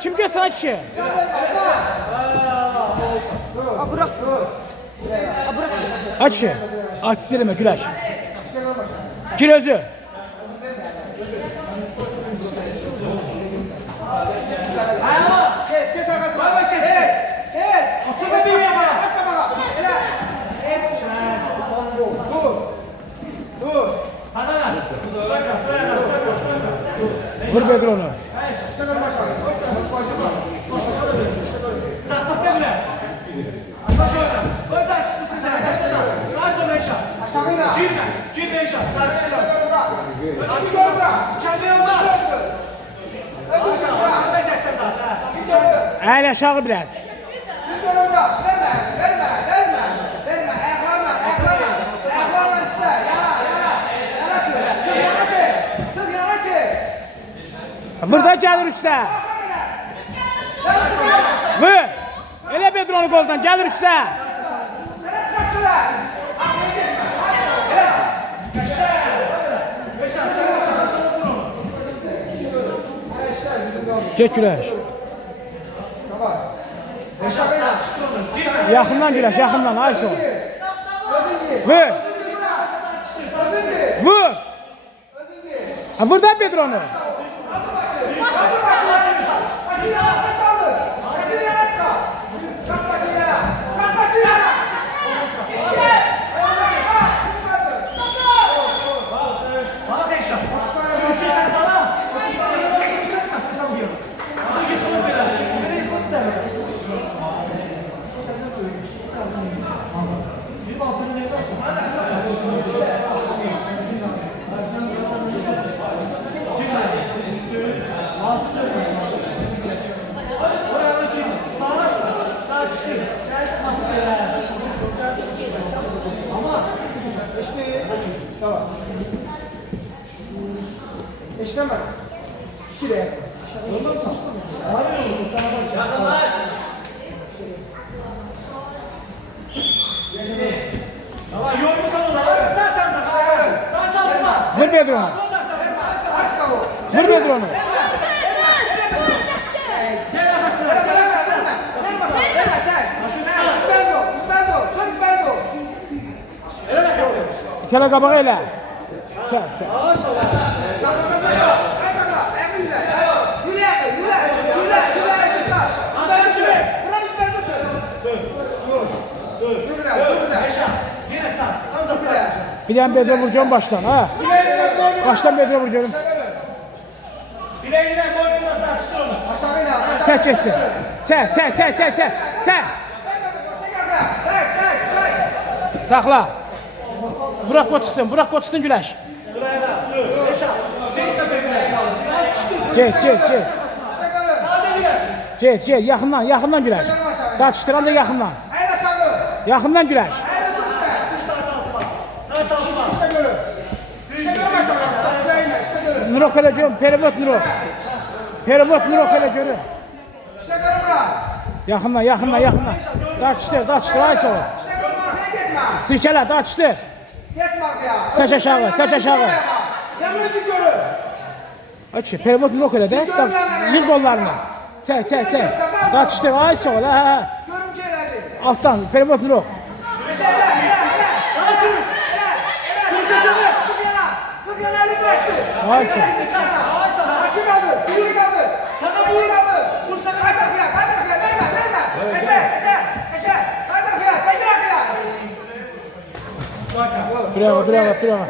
kim göster kişi? Bırak. Aç kişi. Artist eleme Güleş. Gir özü. Kes arkasına. Geç. Otur bir yana. Başka bak. Dur. Sana ver. Vur Bedron'u. Zahmet'te bile. Aşağı şöyle. Soydan çıksın sen. Rahat ol Eşa. Aşağıya. Girme Eşa. Aşağı bırak. Kendi yolda. Aşağı bezekten daha. El aşağı biraz. Burada gelir üstə. Vur. Elə Bedron'u goldan gelir üstə. Get Güleş. Yaxından Güleş, yaxından. Ayson. Vur. Vur. Vur da Bedron'u. İşleme. İki de. Ondan tutsun. Yakınlaş. Ama yormuşsan o zaman. Vur Bedron'u. Vur Bedron'u. Şöyle kabağı elə. Çək. Bir tane Bedro vuracağım baştan ha. Baştan Bedro vuracağım. Bileğinden boynundan tartıştır onu. Aşağıyla. Çək geçsin. Çək. Saxla. Burak koçsun Güleş. Get, yaxından Güleş. Tartıştıranca yaxından. Yaxından Güleş. Nurok elə görüm, perivot Nurok. Perivot Nurok elə görüm. Yaxından. Tartıştır, ay soğuk. Sirkələ, tartıştır. Çək aşağı. Aç, perivot Nurok elə də. Yıl qollarını. Çək. Tartıştır, ay soğuk. Alttan, perivot Nurok. Ay soğuk. Bravo. Kaç bir yana.